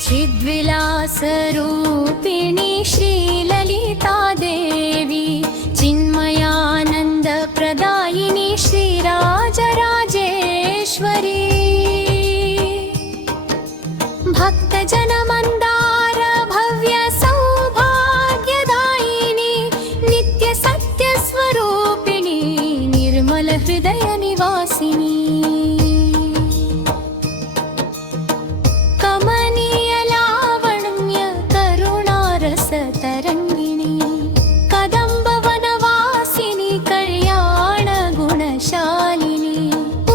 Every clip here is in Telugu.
चिद्विलासरूपिणी श्रीललितादेवी चिन्मयानन्दप्रदायिनी श्रीराजराजेश्वरी भक्तजनमन्दार भव्य सौभाग्यदायिनी नित्यसत्यस्वरूपिणी निर्मलहृदयनिवासिनी तरंगिणी कदम्बवनवासिनी कल्याणगुणशालिनी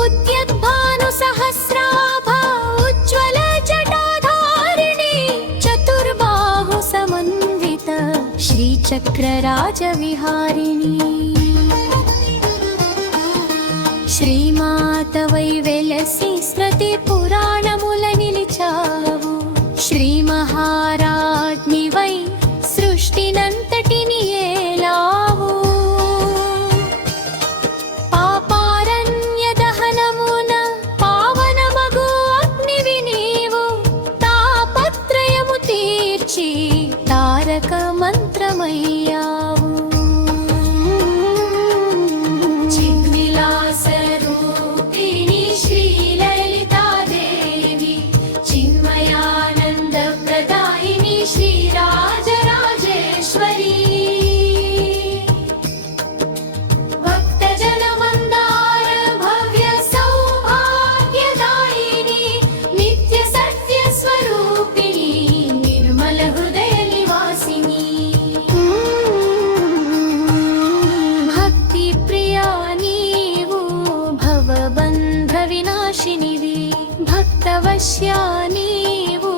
उद्यद्भानुसहस्राभा उज्ज्वलजटाधारिणी चतुर्बाहुसमन्वित श्रीचक्रराजविहारिणी श्रीमातवै वेलसि स्मृतिपुराणमुल निलिचावु श्रीमहाराज्ञि वै सृष्टिనంతటిని ఏలావు పాపారణ్య దహనమున పావనమగు అగ్నివి నీవు తాపత్రయము తీర్చి తారక మంత్రమయ్యావు చిద్విలాసరూపిణి శ్రీలలితాదేవి చిన్మయానందప్రదాయిని శ్రీరాజరాజేశ్వరీ భక్తజనమందార భవ్య సౌభాగ్యదాయిని నిత్యసత్యస్వరూపిణి నిర్మల హృదయ నివాసిని భక్తి ప్రియా నీవు భవబంధ వినాశినివి భక్తవశ్యా నీవు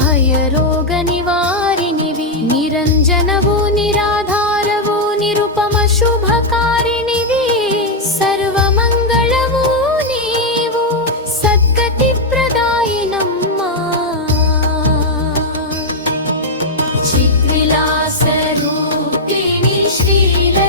భయరోగ నివారినివి నిరంజనవు నిరాధారవు నిరుపమ శుభకారిణివి సర్వమంగళవు నీవు సద్గతి ప్రదాయినమ్మా చిద్విలాసరూపిణి శ్రీల